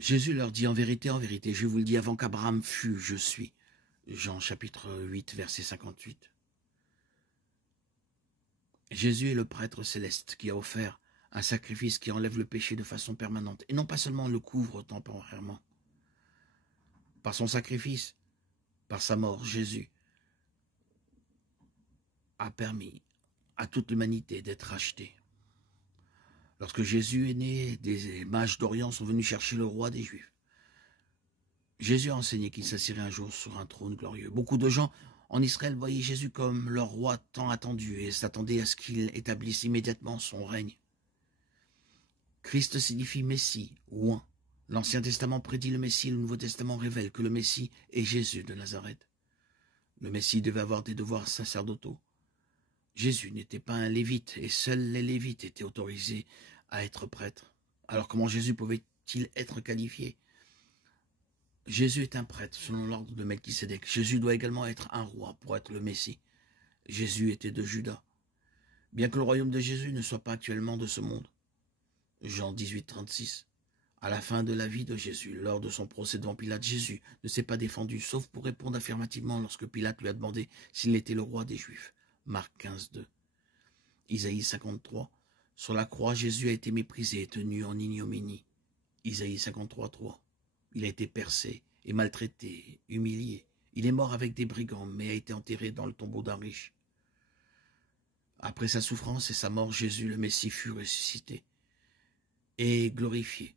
Jésus leur dit, en vérité, je vous le dis, avant qu'Abraham fût, je suis. Jean chapitre 8, verset 58. Jésus est le prêtre céleste qui a offert un sacrifice qui enlève le péché de façon permanente, et non pas seulement le couvre temporairement. Par son sacrifice, par sa mort, Jésus a permis à toute l'humanité d'être rachetée. Lorsque Jésus est né, des mages d'Orient sont venus chercher le roi des Juifs. Jésus a enseigné qu'il s'assirait un jour sur un trône glorieux. Beaucoup de gens en Israël voyaient Jésus comme leur roi tant attendu et s'attendaient à ce qu'il établisse immédiatement son règne. Christ signifie Messie, oint. L'Ancien Testament prédit le Messie, le Nouveau Testament révèle que le Messie est Jésus de Nazareth. Le Messie devait avoir des devoirs sacerdotaux. Jésus n'était pas un lévite et seuls les lévites étaient autorisés à être prêtres. Alors comment Jésus pouvait-il être qualifié? Jésus est un prêtre selon l'ordre de Melchisédek. Jésus doit également être un roi pour être le Messie. Jésus était de Juda. Bien que le royaume de Jésus ne soit pas actuellement de ce monde. Jean 18, 36. À la fin de la vie de Jésus, lors de son procès devant Pilate, Jésus ne s'est pas défendu, sauf pour répondre affirmativement lorsque Pilate lui a demandé s'il était le roi des Juifs. Marc 15, 2. Isaïe 53. Sur la croix, Jésus a été méprisé et tenu en ignominie. Isaïe 53, 3. Il a été percé et maltraité, humilié. Il est mort avec des brigands, mais a été enterré dans le tombeau d'un riche. Après sa souffrance et sa mort, Jésus le Messie fut ressuscité et glorifié.